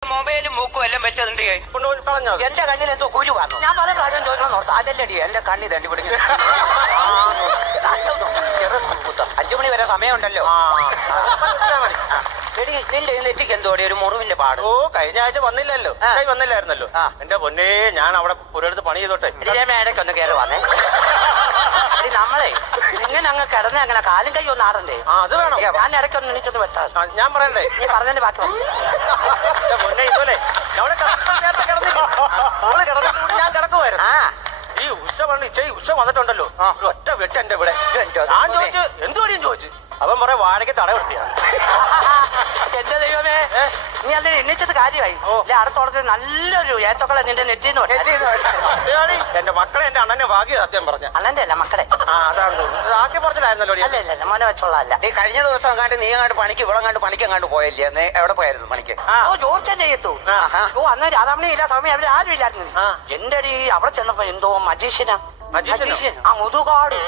മൊബൈലും മൂക്കും എല്ലാം വെച്ചത് എന്ത് കളഞ്ഞോ? എന്റെ കണ്ണിൽ എന്തോ കുരു വന്നു. ഞാൻ പല പ്രാവശ്യം ചോദിക്കണം അതല്ലടി എന്റെ കണ്ണി തണ്ടി പിടിക്കുന്നു. 5 മണി വരെ സമയമുണ്ടല്ലോ. എടി നിന്റെ നെറ്റിക്ക് എന്തോടി ഒരു മുറിവിന്റെ പാട്? ഓ കഴിഞ്ഞ ആഴ്ച വന്നില്ലല്ലോ, വന്നില്ലായിരുന്നല്ലോ. എന്റെ പൊന്നേ, ഞാൻ അവിടെ ഒരിടത്ത് പണി ചെയ്തോട്ടെ. ഇടയ്ക്ക് ഒന്ന് കയറി വന്നേ. നമ്മളെ ഇങ്ങനെ അങ്ങ് കിടന്ന് അങ്ങനെ കാലും കൈ ഒന്ന് ആടണ്ടേ? അത് വേണം. ഞാൻ ഇടയ്ക്ക് ഒന്ന് എണീച്ചൊന്ന് വെട്ടാ. ഞാൻ പറയണ്ടേ? നീ പറഞ്ഞതിന്റെ ബാക്കി പൊന്നെ ഇതുപോലെ നേരത്തെ കിടന്നിട്ട് ഞാൻ കിടക്കുമായിരുന്നു. ഈ ഉഷ പറഞ്ഞു ഉഷ വന്നിട്ടുണ്ടല്ലോ, ഒറ്റ വെട്ട് എന്റെ ഇവിടെ. ഞാൻ ചോദിച്ചു എന്തുവാടിയും ചോദിച്ചു. അവൻ പറയാ വാഴയ്ക്ക് തട വൃത്തിയാണ്. എന്റെ ദൈവമേ, നീ അതിന് എണ്ണിച്ചത് കാര്യമായി. അടുത്തോടത്ത് നല്ലൊരു ഏത്തക്കള നിന്റെ നെറ്റിന്ന് എന്റെ മക്കളെ എന്റെ അണ്ണനെ ഭാഗ്യ സത്യം പറഞ്ഞ. അണ്ണന്റെ അല്ല മക്കളെ. അതാണ് ആക്കി പറഞ്ഞില്ലായിരുന്നല്ലോ. അല്ല മോനെ വെച്ചോളല്ല. നീ കഴിഞ്ഞ ദിവസം അങ്ങാണ്ട് നീ അങ്ങാണ്ട് പണിക്ക് ഇവിടെ അങ്ങാണ്ട് പണിക്ക് അങ്ങാണ്ട് പോയല്ലേ? നീ എവിടെ പോയായിരുന്നു പണിക്ക്? ജോർജൻ ചെയ്യത്തു. അന്ന് രാധാമണി ഇല്ല, സ്വാമി അവര് ആരും ഇല്ലായിരുന്നു. എന്റെ അടി അവിടെ ചെന്നപ്പോ എന്തോ മജീഷ്യനാ. ആ മുതുകാട്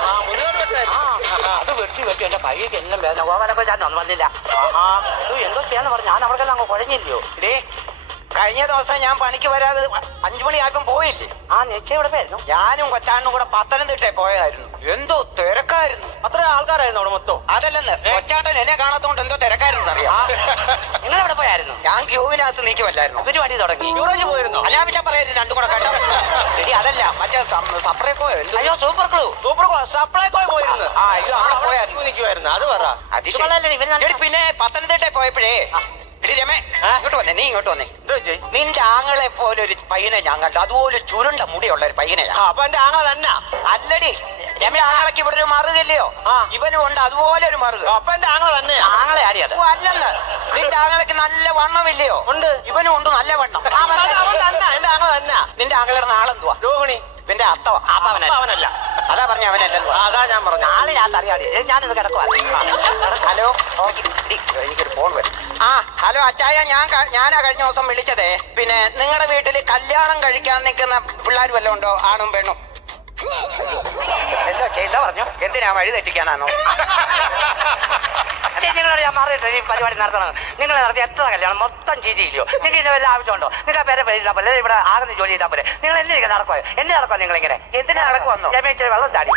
അത് വെട്ടി എന്റെ കൈക്ക് എല്ലാം വേദന. ഗോപാലൊക്കെ ഞാൻ ഒന്നും വന്നില്ല. എന്തോ ചെയ്യാന്ന് പറഞ്ഞു. ഞാൻ അവർക്കെല്ലാം അങ്ങ് കുഴഞ്ഞില്ലയോ? ഇടേ കഴിഞ്ഞ ദിവസം ഞാൻ പണിക്ക് വരാതെ 5 മണിയായപ്പം പോയില്ലേ? ആ നെച്ച എവിടെ പോയായിരുന്നു? ഞാനും കൊച്ചാണ്ണും കൂടെ പത്തനംതിട്ട പോയായിരുന്നു. എന്തോ തിരക്കായിരുന്നു. അത്ര ആൾക്കാരായിരുന്നു അവിടെ മൊത്തം. അതല്ലെന്ന്, കൊച്ചാട്ടൻ എന്നെ കാണാത്തോണ്ട് എന്തോ തിരക്കായിരുന്നു അറിയാം. നിങ്ങൾ എവിടെ പോയായിരുന്നു? ഞാൻ ക്യൂവിനകത്ത് നീക്കുമല്ലായിരുന്നു. പരിപാടി തുടങ്ങി. യൂറോജ് പോയിരുന്നു. അനാവശ്യം പറയായിരുന്നു. രണ്ടും കൂടെ കണ്ടു. ശരി അതല്ല, മറ്റേ സപ്ലൈക്കോ. അയ്യോ സൂപ്പർ ക്ലൂ സപ്ലൈക്കോ പോയിരുന്നു. അയ്യോ അവിടെ പോയായിരുന്നു. നിൽക്കുമായിരുന്നു. അത് പറ. പിന്നെ പത്തനംതിട്ട പോയപ്പോഴേ രമേ ഇങ്ങോട്ട് വന്നേ. നീ ഇങ്ങോട്ട് വന്നേ. നിന്റെ ആങ്ങളെ പോലെ ഒരു പയ്യനെ ഞാൻ കണ്ടു. അതുപോലെ ചുരുണ്ട മുടിയുള്ള ഒരു പയ്യനെ. അപ്പൊ എന്റെ ആങ്ങള തന്നെ അല്ലടി രമേ. ആങ്ങളയ്ക്ക് ഇവിടെ ഒരു മറുകല്ലയോ? ഇവനും ഉണ്ട് അതുപോലെ ഒരു മറുക. അപ്പൊ എന്റെ ആങ്ങള തന്നെ. ആങ്ങളെ ആടിയത് അല്ലെന്ന്. നിന്റെ ആങ്ങളയ്ക്ക് നല്ല വണ്ണമില്ലയോ? ഉണ്ട്. ഇവനും ഉണ്ട് നല്ല വണ്ണം. എന്റെ ആങ്ങള തന്നെ. നിന്റെ ആങ്ങളുടെ നാളെന്തുവാ? രോഹിണി. നിന്റെ അവനല്ല. അതാ പറഞ്ഞ അവനല്ലെന്ന്. അതാ ഞാൻ പറഞ്ഞു. ആളെ ഞാൻ അറിയാടി. ഞാനിത് കിടക്കുവാ. ഹലോ, എനിക്കൊരു ഫോൺ വരും. ഹലോ അച്ചായ, ഞാനാ കഴിഞ്ഞ ദിവസം വിളിച്ചതേ. പിന്നെ നിങ്ങളുടെ വീട്ടിൽ കല്യാണം കഴിക്കാൻ നിൽക്കുന്ന പിള്ളേർ വല്ലതും ഉണ്ടോ? ആണും പെണ്ണും. എന്തോ ചെയ്താ പറഞ്ഞു. എന്തിനാ വഴി തെറ്റിക്കാനാണോ? നിങ്ങളോട് ഞാൻ മാറിയിട്ട് ഈ പരിപാടി നടത്തണം. നിങ്ങൾ നടത്തി എത്ര കല്യാണം മൊത്തം ചെയ്തില്ലയോ? നിങ്ങൾക്ക് ഇതിന് വല്ല ആവശ്യമുണ്ടോ? നിങ്ങൾ പേരെ ചെയ്താൽ പോലെ ഇവിടെ ആകുന്ന ജോലി ചെയ്താൽ പോലെ. നിങ്ങൾ എന്തിനൊക്കെ നടക്കുമോ? എന്തിനു നടക്കുക നിങ്ങളിങ്ങനെ? എന്തിനാ നടക്കുവന്നോ? ഞാൻ ഇച്ചിരി വെള്ളം ചാടി.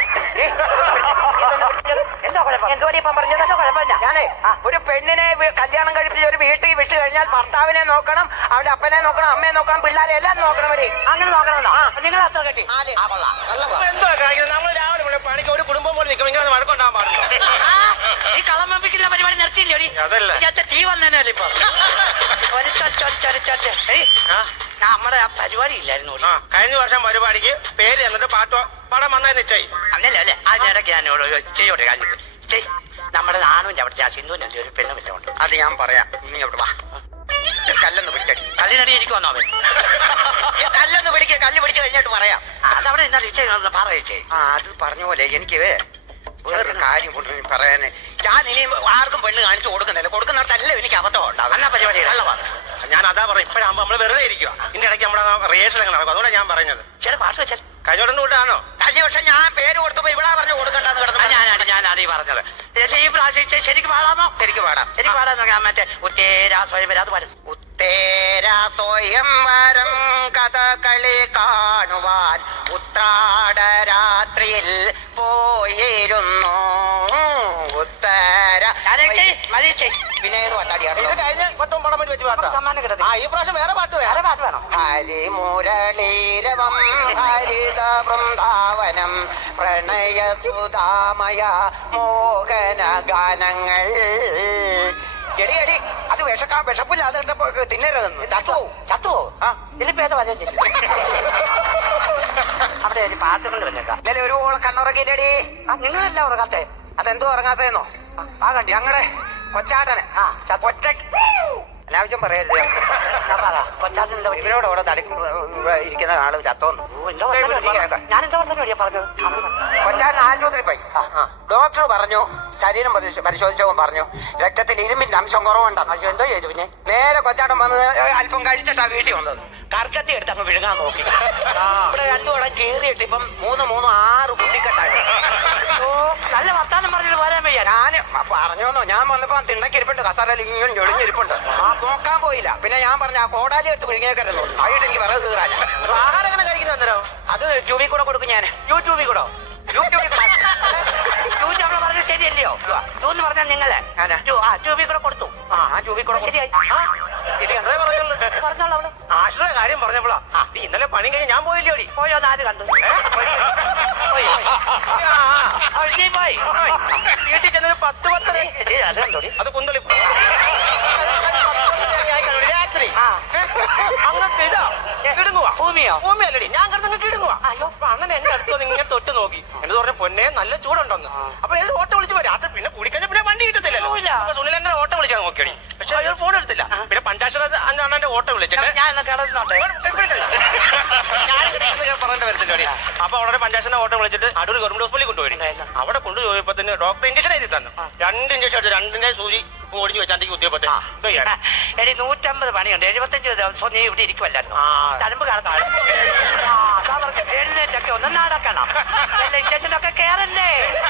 എന്തോ കുഴപ്പം? എന്തോ ഇപ്പം പറഞ്ഞത്? എന്തോ കുഴപ്പമില്ല. ഞാനേ ഒരു പെണ്ണിനെ കല്യാണം കഴിപ്പിച്ച് ഒരു വീട്ടിൽ വിട്ടു കഴിഞ്ഞാൽ ഭർത്താവിനെ നോക്കണം, അവരുടെ അപ്പനെ നോക്കണം, അമ്മയെ നോക്കണം, പിള്ളേരെ എല്ലാം നോക്കണം. വരെ അങ്ങനെ നോക്കണമല്ലോ. നിങ്ങൾ അത്ര കെട്ടി എന്തോ നമ്മൾ രാവിലെ പണിക്ക് ഒരു കുടുംബം പോലെ നിൽക്കും. ഇങ്ങനെ വഴക്കുണ്ടാകാൻ പാടില്ല. ഈ കളമപ്പിക്കുന്ന പരിപാടി നിർത്തിയില്ലോടി? തീ വന്നേനല്ലേ ഇപ്പൊ? നമ്മുടെ ആ പരിപാടി ഇല്ലായിരുന്നു. കഴിഞ്ഞ വർഷം പരിപാടിക്ക് പേര് എന്നിട്ട് പടം വന്നായി നിശ്ചയി. അല്ലല്ലേ അല്ലേ? അതിനിടയ്ക്ക് ഞാൻ ചെയ്യോട്ടെ കാര്യം ചെയ്. നമ്മുടെ നാണുവിന്റെ അവിടുത്തെ ആ സിന്ധുവിന്റെ ഒരു പെണ്ണുമില്ല ഉണ്ട്. അത് ഞാൻ പറയാം. നീ അവിടെ വാ. കല്ലൊന്ന് പിടിച്ചടി. കല്ലിനടി എനിക്ക് വന്നോ അവൻ? കല്ലൊന്ന് പിടിക്കുക. കല്ല് പിടിച്ചു കഴിഞ്ഞിട്ട് പറയാം. അതവിടെ നിന്നാ നിശ്ചയം പറ ചേച്ചി. അത് പറഞ്ഞ പോലെ എനിക്ക് വേറൊരു കാര്യം കൊണ്ട് പറയാന്. ഞാൻ ഇനി ആർക്കും പെണ്ണ് കാണിച്ചു കൊടുക്കുന്നില്ല. കൊടുക്കുന്നിടത്തല്ല എനിക്ക് അബദ്ധം ഉണ്ടാവും. എന്നാ പരിപാടി കള്ളമാണ്. ഞാൻ അതാ പറയാം. ഇപ്പോഴാകുമ്പോ നമ്മള് വെറുതെ ഇരിക്കുക. ഇതിന്റെ ഇടയ്ക്ക് നമ്മുടെ റിഹേഴ്സൽ ഒക്കെ നടക്കും. അതുകൊണ്ടാണ് ഞാൻ പറഞ്ഞത്. ചില പാട്ട് വെച്ചാൽ കഴിഞ്ഞോടൊന്നും കൂട്ടാണോ? കഴിഞ്ഞ പക്ഷെ ഞാൻ പേര് കൊടുത്തപ്പോ ഇവിടെ പറഞ്ഞു കൊടുക്കണ്ടെന്ന് കിടന്നു. ഞാനാണ് ഈ പറഞ്ഞത്. ഈ പ്രാവശ്യം ശരിക്കും പാടാമോ? ശരിക്കും പാടാം. ശരിക്കും പാടാൻ മറ്റേ ഉത്തേരാ സ്വയംവരം അത് പാടും. ഉത്തേരാ സ്വയംവരം കഥകളി കാണുവാൻ ഉത്രാടരാത്രിയിൽ പോയിരുന്നു. ഉത്തര പിന്നെ ഇത് കഴിഞ്ഞ മൊത്തം പടം വെച്ച് പാട്ടാ. സമ്മാനം കിട്ടും. ഈ പ്രാവശ്യം വേറെ പാട്ട് വേണം. ഹരിമുരളീരവം ഹരിത വൃന്ദാവനം പ്രണയ സുധാമയ മോഹന ഗാനങ്ങൾ. ചെടി അത് വിശപ്പില്ല. അത് തിന്നരുതെന്ന്. ചത്തുവോ? ഇതിലിപ്പോ ഏതാ വചന അവിടെ ഒരു പാട്ടുകൾ വന്നേക്കാം. ഇന്നലെ ഒരു കണ്ണുറക്കില്ലടി. നിങ്ങളല്ല ഉറങ്ങാത്തെ. അതെന്തോ ഉറങ്ങാത്തേന്നോ? കണ്ടി ഞങ്ങളുടെ കൊച്ചാട്ടനെ ഒറ്റ അനാവശ്യം പറയരുത്. കൊച്ചാട്ടൻ ഇവരോട് അവിടെ ഇരിക്കുന്ന ആള് ചത്തോന്നു. ഞാനെന്താ പറഞ്ഞ പറഞ്ഞത്? കൊച്ചാട്ടൻ ആശുപത്രി പോയി. ഡോക്ടർ പറഞ്ഞു, ശരീരം പരിശോധിച്ചവൻ പറഞ്ഞു രക്തത്തിൽ ഇരുമ്പിന്റെ അംശം കുറവുണ്ടെന്ന്. എന്തോ ചെയ്തു? പിന്നെ നേരെ കൊച്ചാട്ടൻ വന്നത് അല്പം കഴിച്ചിട്ടാ വീട്ടിൽ വന്നത്. കർക്കത്തി എടുത്ത് അങ്ങ് വിഴുങ്ങാൻ നോക്കി. ഇവിടെ 2 വടം കീറിയിട്ട് ഇപ്പം 3 6 കുത്തിക്കെട്ടായി. നല്ല വർത്താനം പറഞ്ഞിട്ട് പോരാൻ വയ്യ. ഞാൻ പറഞ്ഞോന്നോ, ഞാൻ വന്നപ്പോ തിണ്ണക്ക് ഇരിപ്പുണ്ട്, കസാരയിൽ ഇങ്ങനെ ഒളിഞ്ഞിരിപ്പുണ്ട്. നോക്കാൻ പോയില്ല. പിന്നെ ഞാൻ പറഞ്ഞു ആ കോടാലി എടുത്ത് വിഴുങ്ങിയേക്കരുന്നു. ആയിട്ട് എനിക്ക് വിറക് തീറാൻ. ആഹാരം എങ്ങനെ കഴിക്കുന്ന അന്നേരം? അത് ട്യൂബിൽ കൂടെ കൊടുക്കും ഞാൻ. യൂട്യൂബിൽ കൂടോ? യൂട്യൂബിൽ കൂടെ. ട്യൂബ് നമ്മള് പറഞ്ഞത് ശരിയല്ലയോ? ട്യൂന്ന് പറഞ്ഞാൽ നിങ്ങളെ ട്യൂബിൽ കൂടെ കൊടുത്തു. ആ ട്യൂബിൽ കൂടെ ശരിയായി. ശരി, അത്രേ പറഞ്ഞുള്ളൂ. പറഞ്ഞോളൂ അവള്. ആശ്രയ കാര്യം പറഞ്ഞപ്പോളാ നീ ഇന്നലെ പണി കഴിഞ്ഞ് ഞാൻ പോയില്ലോടി. പോയോ? ആര് കണ്ടു? നീ പോയി. വീട്ടിൽ ചെന്നൊരു 10-10 അത് കണ്ടോടി. അത് കുന്തളി രാത്രി അങ്ങോട്ട് ഇതാ കിടുങ്ങുവാ. ഭൂമിയോ? ഭൂമിയല്ലടി, ഞാൻ കിടന്നങ്ങ് കിടുങ്ങുവാ. അയ്യോ അണ്ണൻ എന്റെ അടുത്ത് വന്ന് ഇങ്ങനെ തൊട്ട് നോക്കി. എന്നിട്ട് പറഞ്ഞ പൊന്നെ നല്ല ചൂടുണ്ടോന്ന്. അപ്പൊ ഏത് ഓട്ടം വിളിച്ചു പോരാ. അത് പിന്നെ കുടിക്കഴിഞ്ഞ പിന്നെ വണ്ടി കിട്ടത്തില്ലല്ലോ. അപ്പൊ സുനിൽ എന്നെ ഓട്ടം വിളിച്ചാൽ നോക്കിയടി. പക്ഷെ അയാൾ ഫോൺ എടുത്തില്ല. പിന്നെ പഞ്ചാക്ഷര അണ്ണന്റെ ഓട്ടം വിളിച്ചിട്ട് ഞാൻ കിടന്നുണ്ട്. ഞാനും പറയേണ്ട വരത്തില്ലോടി. അപ്പൊ അവിടെ പഞ്ചാക്ഷന്റെ ഓട്ടം വിളിച്ചിട്ട് അടൂർ ഗവൺമെന്റ് ഹോസ്പിറ്റലിൽ കൊണ്ടുപോയി. അവിടെ കൊണ്ടുപോയപ്പോ തന്നെ ഡോക്ടർ ഇഞ്ചക്ഷൻ എഴുതി തന്നു. 2 ഇഞ്ചക്ഷൻ അടിച്ചു. 2ന്റെ സൂചി ഓടിച്ചു വെച്ചാൽ കുത്തിയപ്പോ എടി 150 പണിയുണ്ട്. 75 ദിവസം നീ ഇവിടെ ഇരിക്കുമല്ലായിരുന്നു. തലമ്പ് കറക്കാം. എഴുന്നേറ്റൊക്കെ ഒന്ന് നടക്കണം. ഇഞ്ചക്ഷനൊക്കെ കേറല്ലേ?